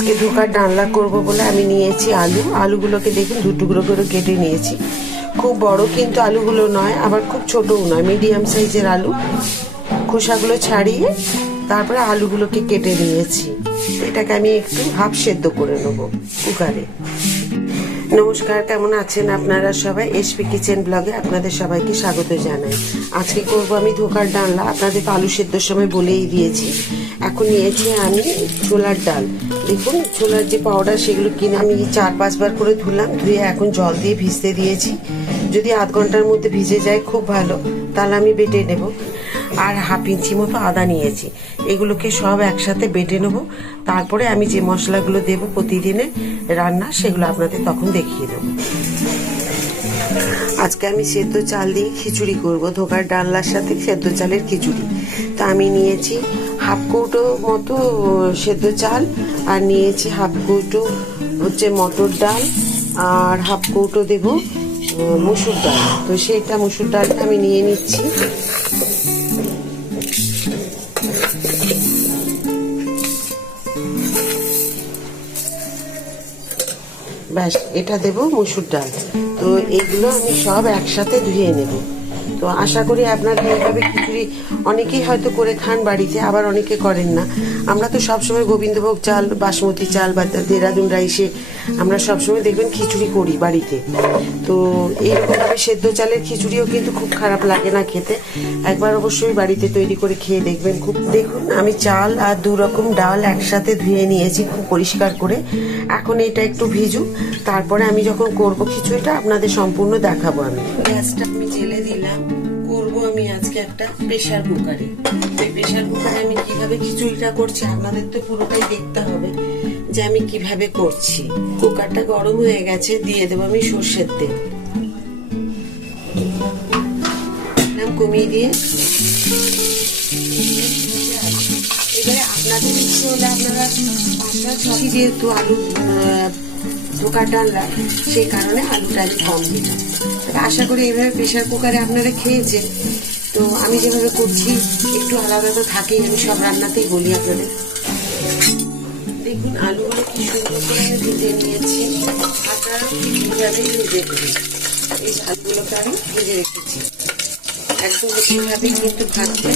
আজকে ধোকার ডালনা করব বলে আমি নিয়েছি আলু। আলুগুলোকে দেখুন দু টুকরো করে কেটে নিয়েছি। খুব বড় কিন্তু আলুগুলো নয়, আবার খুব ছোটও নয় মিডিয়াম সাইজের আলু। খোসাগুলো ছাড়িয়ে তারপরে আলুগুলোকে কেটে নিয়েছি। এটাকে আমি একটু হাফ সেদ্ধ করে নেব কুকারে নমস্কার, কেমন আছেন আপনারা সবাই? এসপি কিচেন ব্লগে আপনাদের সবাইকে স্বাগত জানাই। আজকে করব আমি ধোকার ডালনা। আপনাদের আলু সেদ্ধর সময় বলেই দিয়েছি। এখন নিয়েছি আমি ছোলার ডাল। দেখুন, ছোলার যে পাউডার সেগুলো কিনে আমি চার পাঁচবার করে ধুলাম, ধুয়ে এখন জল দিয়ে ভিজতে দিয়েছি। যদি আধ ঘণ্টার মধ্যে ভিজে যায়, খুব ভালো। তাহলে আমি বেটে নেব। আর হাফ ইঞ্চি মতো আদা নিয়েছি। এগুলোকে সব একসাথে বেটে নেব। তারপরে আমি যে মশলাগুলো দেব প্রতিদিনে রান্না, সেগুলো আপনাদের তখন দেখিয়ে দেবো। আজকে আমি সেদ্ধ চাল দিয়ে খিচুড়ি করব। ধোকার ডালনার সাথে সেদ্ধ চালের খিচুড়ি। তা আমি নিয়েছি হাফ কৌটো মতো সেদ্ধ চাল আর নিয়েছি হাফ কৌটো হচ্ছে মটর ডাল আর হাফ কৌটো দেব মুসুর ডাল। তো সেইটা মুসুর ডালটা আমি নিয়ে নিচ্ছি। ব্যাস, এটা দেব মসুর ডাল। তো এইগুলো আমি সব একসাথে ধুয়ে নেব। তো আশা করি আপনারা এইভাবে খিচুড়ি অনেকেই হয়তো করে খান বাড়িতে, আবার অনেকে করেন না। আমরা তো সবসময় গোবিন্দভোগ চাল, বাসমতি চাল বা দেরাদুন রাইসে আমরা সবসময় দেখবেন খিচুড়ি করি বাড়িতে। তো এইরকমভাবে সেদ্ধ চালের খিচুড়িও কিন্তু খুব খারাপ লাগে না খেতে। একবার অবশ্যই বাড়িতে তৈরি করে খেয়ে দেখবেন। খুব দেখুন, আমি চাল আর দু রকম ডাল একসাথে ধুয়ে নিয়েছি খুব পরিষ্কার করে। এখন এটা একটু ভিজুক। তারপরে আমি যখন করব খিচুড়িটা, আপনাদের সম্পূর্ণ দেখাবো আমি। গ্যাসটা আমি জেলে দিলাম। করব আমি আজকে একটা প্রেশার কুকারে। ওই প্রেসার কুকারে আমি কীভাবে খিচুড়িটা করছি, আপনাদের তো পুরোটাই দেখতে হবে। যে আমি কীভাবে করছি। কুকারটা গরম হয়ে গেছে, দিয়ে দেবো আমি সর্ষের তেল। কমিয়ে দিয়ে। এবারে আপনাদের ইচ্ছে যেহেতু আলু ধোকার ডালনা সেই কারণে আলুটা আমি কম আশা করি এইভাবে প্রেশার কুকারে আপনারা খেয়েছেন। তো আমি যেভাবে করছি, একটু আলাদা তো থাকেই, আমি সব রান্নাতেই বলি আপনাদের। দেখুন, আলুগুলো কি সুন্দর করে আমি ভেজে নিয়েছি। আপনারা এইভাবেই ভেজে দেবেন এই আলুগুলোকে আমি ভেজে রেখেছি। একদম এইভাবে কিন্তু ভাজবে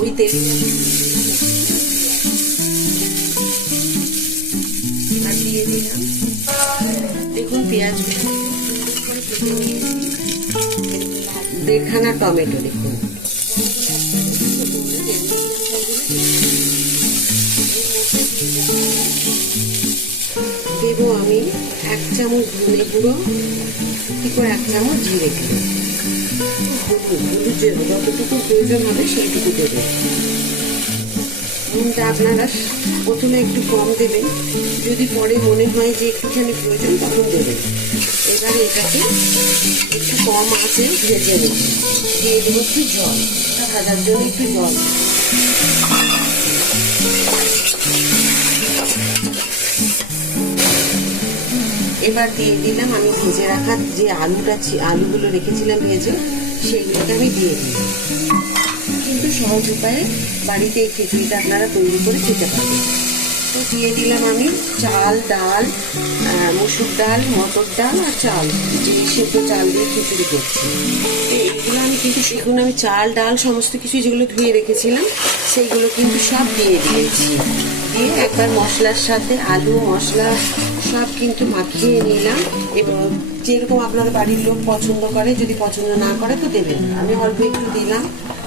ওই তেলে দিয়ে দিলাম। দেখুন পেঁয়াজ দেড়খানা টমেটো দেখুন। দেবো আমি এক চামচ ধনে গুঁড়ো, কি করে এক চামচ জিরে গুঁড়ো। হলুদ যতটুকু প্রয়োজন হবে সেইটুকু দেবেন নুনটা আপনারা প্রথমে একটু কম দেবেন। যদি পরে মনে হয় যে একটুখানি প্রয়োজন, তখন দেবেন। এবারে এটাকে একটু কম আছে ভেজে নেব। দিয়ে দেবো একটু জল ভাজার জন্য একটু জল। এবার দিয়ে দিলাম আমি ভেজে রাখা যে আলুটা আলুগুলো রেখেছিলাম ভেজে সেগুলোকে আমি দিয়ে দিই কিন্তু সহজ উপায়ে বাড়িতে এই খিচুড়িটা আপনারা তৈরি করে খেতে পারবেন। তো দিয়ে দিলাম আমি চাল, ডাল মসুর ডাল, মটর ডাল আর চাল। যে সেদ্ধ চাল দিয়ে খিচুড়ি করছি। তো এইগুলো আমি কিন্তু এখন আমি চাল, ডাল সমস্ত কিছু যেগুলো ধুয়ে রেখেছিলাম, সেইগুলো কিন্তু সব দিয়ে দিয়েছি। দিয়ে একবার মশলার সাথে আলু, মশলা সব কিন্তু মাখিয়ে নিলাম এবং যেরকম আপনার বাড়ির লোক পছন্দ করে, যদি পছন্দ না করে তো দেবেন আমি অল্প একটু দিলাম।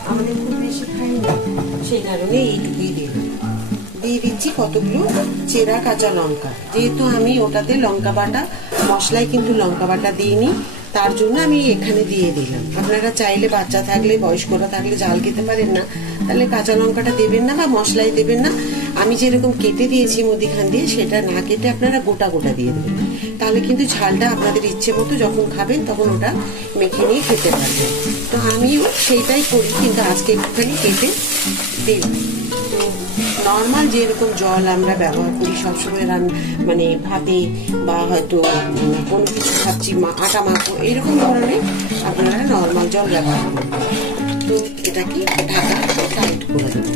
আমাদের খুব বেশি খাই না সেই কারণে এইটুকুই দিলাম। দিয়ে দিচ্ছি কতগুলো চেরা কাঁচা লঙ্কা। যেহেতু আমি ওটাতে লঙ্কা বাটা, মশলায় কিন্তু লঙ্কা বাটা দিইনি, তার জন্য আমি এখানে দিয়ে দিলাম। আপনারা চাইলে বাচ্চা থাকলে, বয়স্করা থাকলে জাল খেতে পারেন না, তাহলে কাঁচা লঙ্কাটা দেবেন না বা মশলাই দেবেন না। আমি যেরকম কেটে দিয়েছি মুদিখান দিয়ে, সেটা না কেটে আপনারা গোটা গোটা দিয়ে দেবেন। তাহলে কিন্তু ঝালটা আপনাদের ইচ্ছে মতো যখন খাবেন, তখন ওটা মেখে নিয়ে খেতে পারবেন। তো আমিও সেইটাই করি, কিন্তু আজকে একটুখানি কেটে দিই নর্মাল যেরকম জল আমরা ব্যবহার করি, সবসময় রান মানে ভাতে বা হয়তো কোনো কিছু খাচ্ছি মা- আটা মাখো এরকম ধরনের আপনারা নর্মাল জল ব্যবহার করবেন তো এটাকে ঢাকা টাইট করে দেবো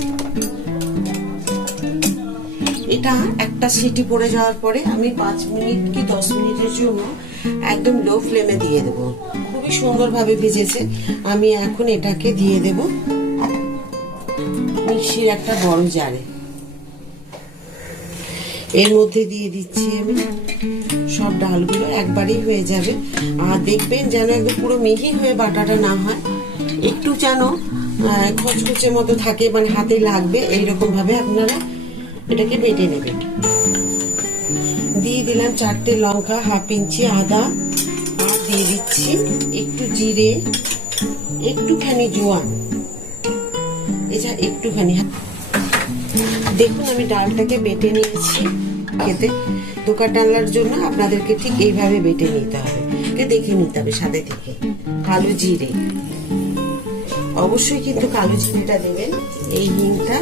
এটা একটা সিটি পড়ে যাওয়ার পরে আমি পাঁচ মিনিট কি দশ মিনিটের জন্য একদম লো ফ্লেমে দিয়ে দেব। খুবই সুন্দরভাবে ভেজেছে। আমি এখন এটাকে দিয়ে দেব মিক্সির একটা বড় জারে। এর মধ্যে দিয়ে দিচ্ছি আমি সব ডালগুলো, একবারেই হয়ে যাবে। আর দেখবেন যেন একদম পুরো মিহি হয়ে বাটাটা না হয়। একটু যেন খচখচে মতো থাকে মানে হাতে লাগবে এইরকম ভাবে আপনারা এটাকে বেটে নেবেন দিয়ে দিলাম চারটে লঙ্কা, হাফ ইঞ্চি আদা, আর দিয়ে দিচ্ছি একটু জিরে, একটুখানি জোয়ান। এছাড়া একটুখানি। দেখুন আমি ডালটাকে বেটে নিয়েছি। খেতে দোকান ডালার জন্য আপনাদেরকে ঠিক এইভাবে বেটে নিতে হবে। দেখে নিতে হবে সাথে থেকে। কালো জিরে। অবশ্যই কিন্তু কালো জিরেটা দেবেন। এই হিংটা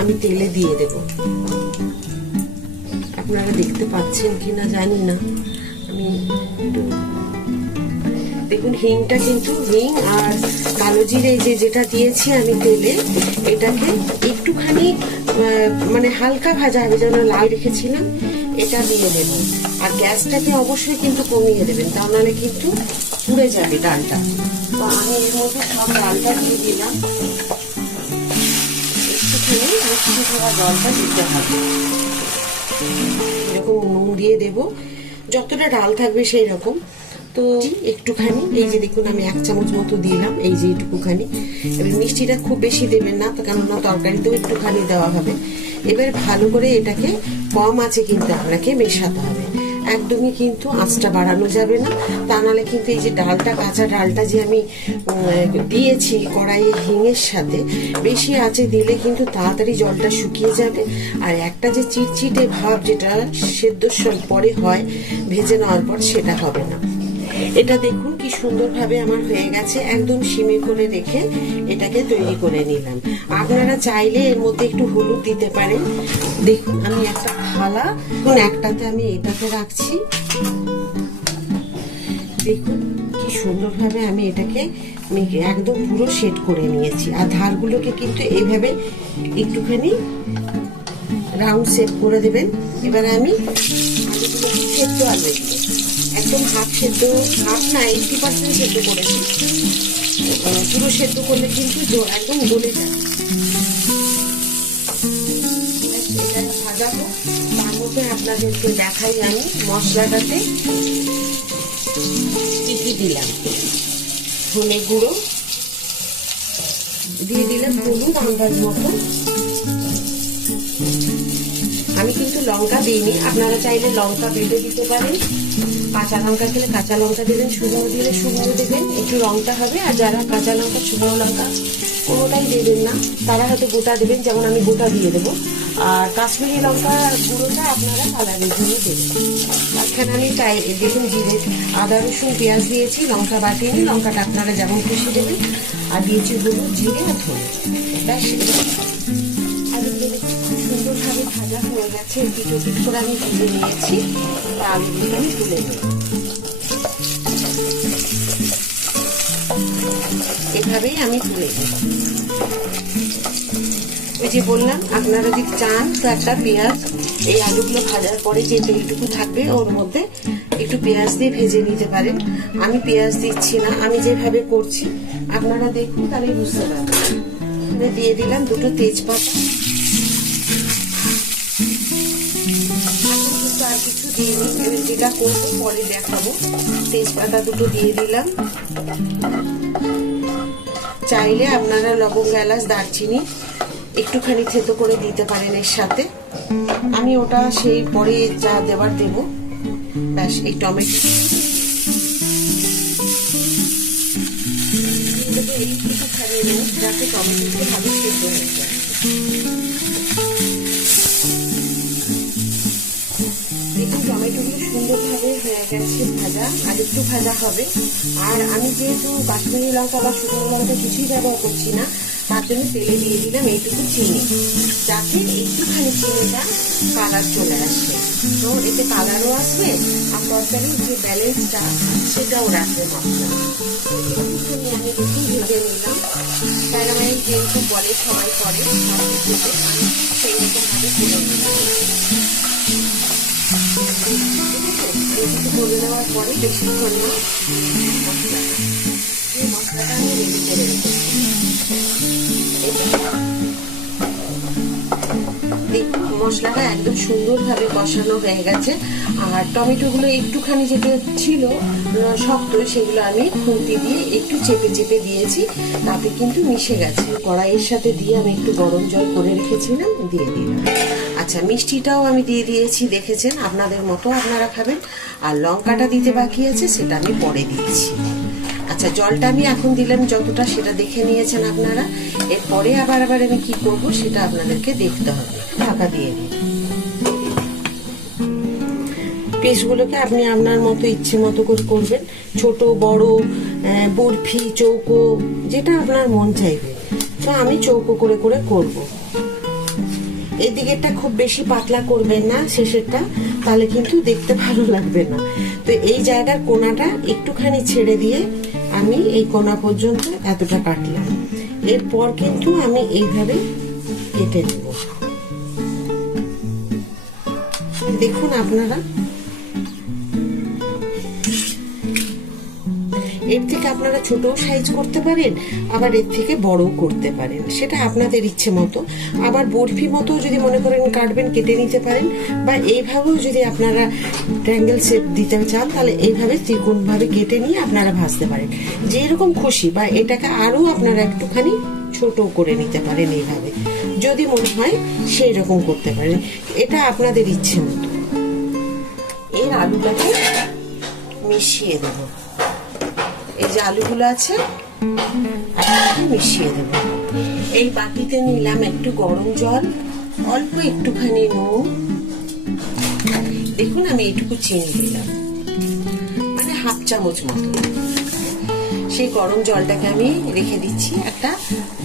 আমি তেলে দিয়ে দেব। আপনারা দেখতে পাচ্ছেন কিনা জানি না। আমি দেখুন, হিংটা কিন্তু হিং আর কালো জিরে যে যেটা দিয়েছি আমি তেলে, এটাকে একটুখানি মানে হালকা ভাজা হবে যেন লাল রেখেছিলাম, এটা দিয়ে দেব। আর গ্যাসটাকে অবশ্যই কিন্তু কমিয়ে দেবেন, তা নাহলে কিন্তু পুড়ে যাবে ডালটা। তো আমি এর মধ্যে সব ডালটা দিয়ে দিলাম। একটুখানি মিষ্টি জলটা দিতে হবে। এরকম নুন দিয়ে দেব। যতটা ডাল থাকবে সেই রকম। তো একটুখানি, এই যে দেখুন, আমি এক চামচ মতো দিলাম, এই যে একটুখানি এবার মিষ্টিটা খুব বেশি দেবেন না তো কেননা তরকারিতেও একটুখানি দেওয়া হবে। এবার ভালো করে এটাকে কম আছে কিন্তু আপনাকে মেশাতে হবে। একদমই কিন্তু আঁচটা বাড়ানো যাবে না। তা নাহলে কিন্তু এই যে ডালটা, কাঁচা ডালটা যে আমি দিয়েছি কড়াইয়ে হিঙের সাথে, বেশি আঁচে দিলে কিন্তু তাড়াতাড়ি জলটা শুকিয়ে যাবে। আর একটা যে চিটচিটে ভাব যেটা সেদ্ধ পরে হয়, ভেজে নেওয়ার পর সেটা হবে না। এটা দেখুন কি সুন্দরভাবে আমার হয়ে গেছে। একদম সিমে করে রেখে এটাকে তৈরি করে নিলাম। আপনারা চাইলে এর মধ্যে একটু হলুদ দিতে পারেন। দেখুন, আমি একটা থালা একটাতে আমি এটাতে রাখছি। দেখুন, কি সুন্দরভাবে আমি এটাকে একদম পুরো সেট করে নিয়েছি। আর ধারগুলোকে কিন্তু এইভাবে একটুখানি রাউন্ড সেট করে দেবেন। এবার আমি সেদ্ধ আলু একদম হাফ সেদ্ধ হাফ না এইটি পার্সেন্ট সেদ্ধ করেছি। পুরো সেদ্ধ করলে কিন্তু একদম গলে যায়। এটা ভাজা তার মধ্যে আপনাদেরকে দেখাই আমি মশলাটাতে কি দিলাম। ধনে গুঁড়ো, দিয়ে দিলাম হলুদ আন্দাজ মতো। আমি কিন্তু লঙ্কা দিইনি। আপনারা চাইলে লঙ্কা বেটে দিতে পারেন। কাঁচা লঙ্কা খেলে কাঁচা লঙ্কা দেবেন, শুকনো দিলে শুকনো দেবেন, একটু রংটা হবে, আর যারা কাঁচা লঙ্কা, শুকনো লঙ্কা কোনোটাই দেবেন না, তারা হয়তো গোটা দেবেন, যেমন আমি গোটা দিয়ে দেবো। আর কাশ্মীরি লঙ্কা গুঁড়োটা আপনারা কালারের জন্য দেবেন। মাঝখানে আমি তাই দেখুন জিরে, আদা, রসুন, পেঁয়াজ দিয়েছি, লঙ্কা বাটিনি লঙ্কাটা আপনারা যেমন খুশি দেবেন। আর দিয়েছি হলুদ, জিরে আর ধনে ব্যাস ভাজা হয়ে গেছে দুটো করে আমি তুলে নিয়েছি আলুগুলো আমি তুলে এভাবেই আমি তুলে ওই যে বললাম, আপনারা যদি চান তো একটা পেঁয়াজ, এই আলুগুলো ভাজার পরে যে তেলটুকু থাকবে, ওর মধ্যে একটু পেঁয়াজ দিয়ে ভেজে নিতে পারেন। আমি পেঁয়াজ দিচ্ছি না, আমি যেভাবে করছি, আপনারা দেখুন, তাহলে বুঝতে পারবেন। দিয়ে দিলাম দুটো তেজপাতা। কিছু দিইনি এবার যেটা করব, পরে দেখাবো। তেজপাতা দুটো দিয়ে দিলাম। চাইলে আপনারা লবঙ্গ, এলাচ, দারচিনি একটুখানি থেতো করে দিতে পারেন এর সাথে। আমি ওটা সেই পরে যা দেবার দেব। ব্যাস, এই টমেটো। যাতে টমেটোটা ভালো সেদ্ধ হয়ে হয়ে গেছে ভাজা, আর একটু ভাজা হবে। আর আমি যেহেতু কাশ্মীরি লঙ্কা বা শুকনো লঙ্কা কিছুই ব্যবহার করছি না, তার জন্য তেলে দিয়ে দিলাম এইটুকু চিনি। যাতে একটুখানি চিনিটা কালার চলে আসবে তো এতে কালারও আসবে, আর তরকারির যে ব্যালেন্সটা, সেটাও রাখবে মশলা আমি একটু ভেজে নিলাম। ডায়নামাইট যেহেতু বলে সবাই করে আমি সেই রকম ভাবে করে নেবেন করে নেওয়ার পরে বেশিক্ষণ না মশলাটা মশলাটা একদম সুন্দরভাবে কষানো হয়ে গেছে। আর টমেটোগুলো একটুখানি যেটা ছিল শক্ত, সেগুলো আমি খুন্তি দিয়ে একটু চেপে চেপে দিয়েছি। তাতে কিন্তু মিশে গেছে। কড়াইয়ের সাথে দিয়ে আমি একটু গরম জল করে রেখেছিলাম, দিয়ে দিলাম। আচ্ছা মিষ্টিটাও আমি দিয়ে দিয়েছি, দেখেছেন? আপনাদের মতো আপনারা খাবেন। আর লঙ্কাটা দিতে বাকি আছে, সেটা আমি পরে দিচ্ছি। আচ্ছা জলটা আমি এখন দিলাম যতটা, সেটা দেখে নিয়েছেন আপনারা। এরপরে আবার আবার আমি কি করব, সেটা আপনাদেরকে দেখতে হবে। ঢাকা দিয়ে দিই পিসগুলোকে আপনি আপনার মতো ইচ্ছে মতো করে করবেন। ছোট, বড় বরফি, চৌকো, যেটা আপনার মন চাইবে। তো আমি চৌকো করে করে করব। এই দিকেরটা খুব বেশি পাতলা করবেন না শেষেরটা, তাহলে কিন্তু দেখতে ভালো লাগবে না। তো এই জায়গার কোনাটা একটুখানি ছেড়ে দিয়ে আমি এই কোনা পর্যন্ত এতটা কাটলাম। এরপর কিন্তু আমি এইভাবে কেটে দেব দেখুন আপনারা এর থেকে আপনারা ছোট সাইজ করতে পারেন, আবার এর থেকে বড়ও করতে পারেন। সেটা আপনাদের ইচ্ছে মতো। আবার বরফি মতো যদি মনে করেন কাটবেন, কেটে নিতে পারেন, বা এইভাবেও যদি আপনারা ট্রাঙ্গেল শেপ দিতে চান, তাহলে এইভাবে ত্রিকোণভাবে কেটে নিয়ে আপনারা ভাজতে পারেন। যেরকম খুশি, বা এটাকে আরও আপনারা একটুখানি ছোট করে নিতে পারেন এইভাবে। যদি মনে হয় সেই রকম করতে পারেন। এটা আপনাদের ইচ্ছে মতো। এর আলুটাকে মিশিয়ে দেবো। এই যে আলুগুলো আছে মিশিয়ে দেব। এই বাটিতে নিলাম একটু গরম জল, অল্প একটুখানি নুন। দেখুন, আমি এইটুকু চিনি দিলাম। মানে হাফ চামচ মতো। সেই গরম জলটাকে আমি রেখে দিচ্ছি, একটা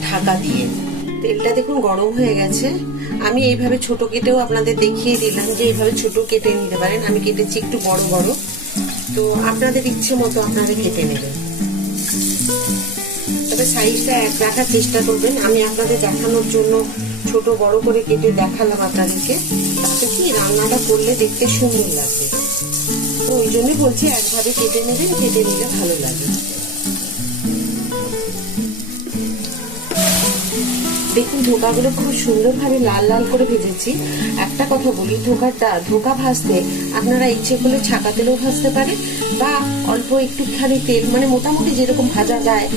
ঢাকা দিয়ে। তেলটা দেখুন গরম হয়ে গেছে। আমি এইভাবে ছোট কেটেও আপনাদের দেখিয়ে দিলাম যে এইভাবে ছোট কেটে নিতে পারেন। আমি কেটেছি একটু বড় বড়। তো আপনাদের ইচ্ছে মতো আপনারা কেটে নেবেন। সাইজটা এক রাখার চেষ্টা করবেন। আমি আপনাদের দেখানোর জন্য ছোট বড় করে কেটে দেখালাম আপনাদেরকে। তাতে কি রান্নাটা করলে দেখতে সুন্দর লাগবে। তো ওই জন্য বলছি একভাবে কেটে নেবেন, কেটে নিলে ভালো লাগে দেখুন, ধোকাগুলো খুব সুন্দরভাবে লাল লাল করে ভেজেছি। একটা কথা বলি, ধোকাটা, ধোকা ভাজতে আপনারা ইচ্ছে করলে ছাকা তেলেও ভাজতে পারেন বা অল্প একটুখানি তেল মানে মোটামুটি যেরকম ভাজা যায়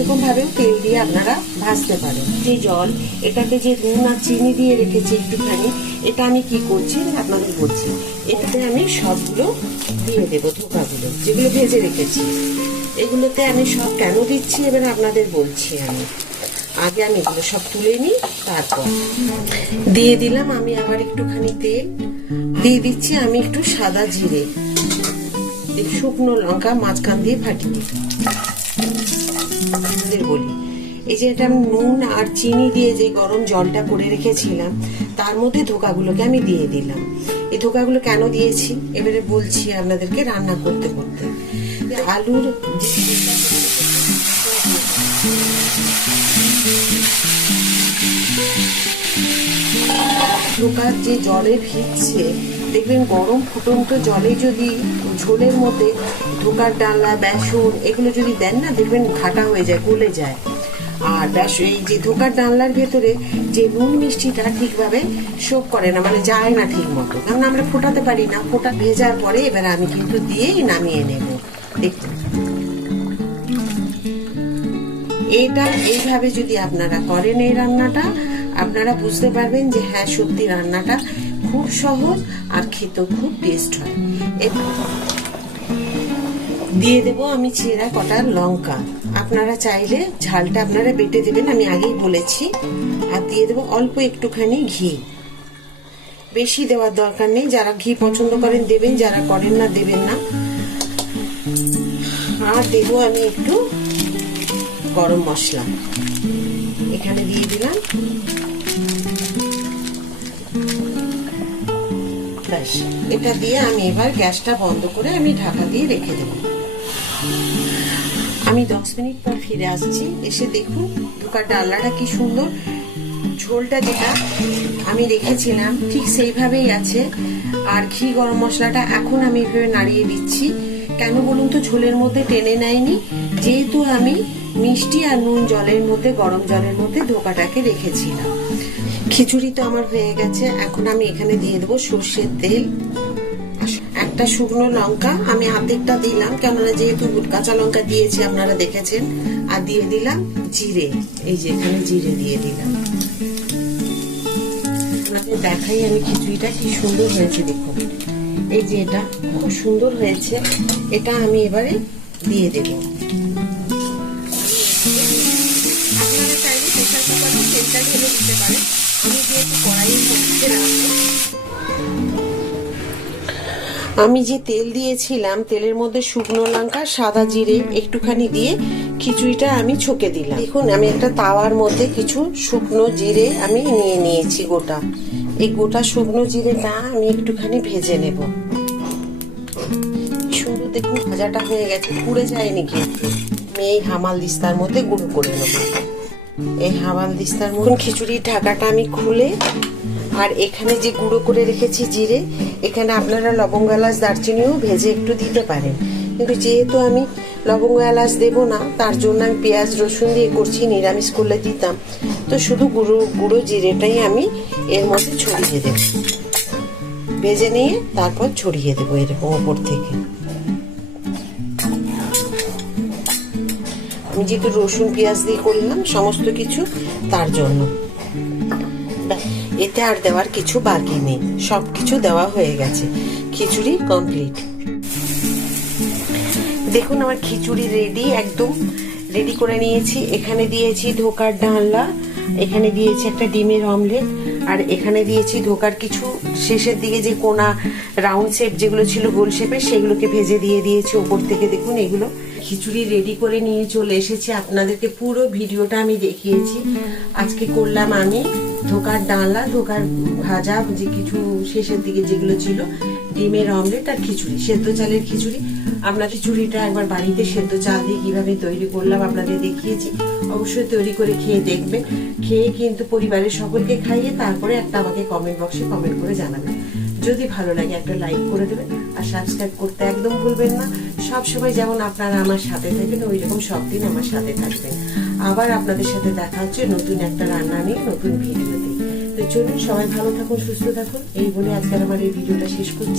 রকম তেল দিয়ে আপনারা ভাজতে পারেন। যে জল, এটাতে যে নুন আর চিনি দিয়ে রেখেছি একটুখানি, এটা আমি কি করছি আপনাদের বলছি। এটাতে আমি সবগুলো দিয়ে দেবো, ধোকাগুলো, যেগুলো ভেজে রেখেছি। এগুলোতে আমি সব কেন দিচ্ছি, এবার আপনাদের বলছি আমি। আগে আমি এগুলো সব তুলে নিই, তারপর। দিয়ে দিলাম আমি আবার একটুখানি তেল। দিয়ে দিচ্ছি আমি একটু সাদা জিরে শুকনো লঙ্কা মাঝখান দিয়ে ফাটিয়ে বলি। এই যে এটা নুন আর চিনি দিয়ে যে গরম জলটা করে রেখেছিলাম, তার মধ্যে ধোকাগুলোকে আমি দিয়ে দিলাম। এই ধোকাগুলো কেন দিয়েছি? এবারে বলছি আপনাদেরকে রান্না করতে করতে। আলুর ধোকার যে জলে ভিজছে, দেখবেন গরম ফুটন্ত জলে যদি ঝোলের মধ্যে ধোকার ডালা, বেসন এগুলো যদি দেন না, দেখবেন ঘাটা হয়ে যায়, গলে যায়। আর এই যে ধোকার ডালনার ভেতরে যে নুন মিষ্টিটা ঠিকভাবে শোক করে না মানে যায় না ঠিক মতো কারণ আমরা ফোটাতে পারি না, ফোটা ভেজার পরে এবার আমি কিন্তু দিয়েই নামিয়ে নেব। দেখুন এটা এইভাবে যদি আপনারা করেন এই রান্নাটা আপনারা বুঝতে পারবেন যে হ্যাঁ সত্যি রান্নাটা খুব সহজ আর খেতেও খুব টেস্ট হয়। দিয়ে দেব আমি চেরা কটার লঙ্কা। আপনারা চাইলে ঝালটা আপনারা বেটে দেবেন, আমি আগেই বলেছি। আর দিয়ে দেবো অল্প একটুখানি ঘি। বেশি দেওয়ার দরকার নেই, যারা ঘি পছন্দ করেন দেবেন, যারা করেন না দেবেন না। আর দেবো আমি একটু গরম মশলা। এখানে দিয়ে দিলাম। ব্যাস, এটা দিয়ে আমি এবার গ্যাসটা বন্ধ করে আমি ঢাকা দিয়ে রেখে দেব। আমি দশ মিনিট পর ফিরে আসছি। এসে দেখুন ধোকার ডালনাটা কি সুন্দর। ঝোলটা যেটা আমি রেখেছিলাম, ঠিক সেইভাবেই আছে। আর ঘি, গরম মশলাটা এখন আমি এভাবে নাড়িয়ে দিচ্ছি। কেন বলুন তো, ঝোলের মধ্যে টেনে নেয়নি। যেহেতু আমি মিষ্টি আর নুন জলের মধ্যে, গরম জলের মধ্যে ধোকাটাকে রেখেছিলাম। খিচুড়ি তো আমার হয়ে গেছে, এখন আমি এখানে দিয়ে দেবো সর্ষের তেল। একটা শুকনো লঙ্কা, আমি আর্ধেকটা দিলাম, কেননা যেহেতু কাঁচা লঙ্কা দিয়েছি, আপনারা দেখেছেন। আর দিয়ে দিলাম জিরে, এই যে এখানে জিরে দিয়ে দিলাম। দেখাই আমি খিচুড়িটা কি সুন্দর হয়েছে, দেখুন। এই যে এটা খুব সুন্দর হয়েছে, এটা আমি এবারে দিয়ে দেব। আমি যে তেল দিয়েছিলাম, তেলের মধ্যে শুকনো লঙ্কা, সাদা জিরে একটুখানি দিয়ে খিচুড়িটা আমি ছকে দিলাম। দেখুন, আমি একটা তাওয়ার মধ্যে কিছু শুকনো জিরে আমি নিয়ে নিয়েছি গোটা। এই গোটা শুকনো জিরেটা আমি একটুখানি ভেজে নেব। সুন্দর দেখুন, ভাজাটা হয়ে গেছে, পুড়ে যায়নি কিন্তু আমি এই হামাল দিস্তার মধ্যে গুঁড়ো করে নেব। এই হামাল দিস্তার মধ্যে খিচুড়ির ঢাকাটা আমি খুলে আর এখানে যে গুঁড়ো করে রেখেছি জিরে, এখানে আপনারা লবঙ্গ এলাচ, দারচিনিও ভেজে একটু দিতে পারেন। কিন্তু যেহেতু আমি লবঙ্গ এলাচ দেবো না, তার জন্য আমি পেঁয়াজ, রসুন দিয়ে করছি, নিরামিষ করলে দিতাম। তো শুধু গুঁড়ো গুঁড়ো জিরেটাই আমি এর মধ্যে ছড়িয়ে দেব। ভেজে নিয়ে তারপর ছড়িয়ে দেবো এরকম ওপর থেকে। আমি যেহেতু রসুন, পেঁয়াজ দিয়ে করলাম, সমস্ত কিছু তার জন্য। এতে আর দেওয়ার কিছু বাকি নেই। সব কিছু দেওয়া হয়ে গেছে। খিচুড়ি কমপ্লিট দেখুন আমার খিচুড়ি রেডি একদম রেডি করে নিয়েছি। এখানে দিয়েছি ধোকার ডালনা, এখানে দিয়েছি একটা ডিমের অমলেট আর এখানে দিয়েছি ধোকার কিছু শেষের দিকে যে কোনা রাউন্ড শেপ যেগুলো ছিল গোল শেপের সেগুলোকে ভেজে দিয়ে দিয়েছি ওপর থেকে। দেখুন এগুলো খিচুড়ি রেডি করে নিয়ে চলে এসেছি। আপনাদেরকে পুরো ভিডিওটা আমি দেখিয়েছি। আজকে করলাম আমি ধোকার ডালনা, ধোকার ভাজা, যে কিছু শেষের দিকে যেগুলো ছিল, ডিমের অমলেট আর খিচুড়ি, সেদ্ধ চালের খিচুড়ি। আপনার খিচুড়িটা একবার বাড়িতে সেদ্ধ চাল দিয়ে কীভাবে তৈরি করলাম আপনাদের দেখিয়েছি। অবশ্যই তৈরি করে খেয়ে দেখবেন। খেয়ে কিন্তু পরিবারের সকলকে খাইয়ে তারপরে একটা আমাকে কমেন্ট বক্সে কমেন্ট করে জানাবেন। যদি ভালো লাগে একটা লাইক করে দেবেন আর সাবস্ক্রাইব করতে একদম ভুলবেন না। সবসময় যেমন আপনারা আমার সাথে থাকেন ওই রকম সব দিন আমার সাথে থাকবেন। আবার আপনাদের সাথে দেখা হচ্ছে নতুন একটা রান্না নিয়ে, নতুন ভিডিওতে তো। চলুন, সবাই ভালো থাকুন, সুস্থ থাকুন। এই বলে আজকের আমার এই ভিডিওটা শেষ করছি।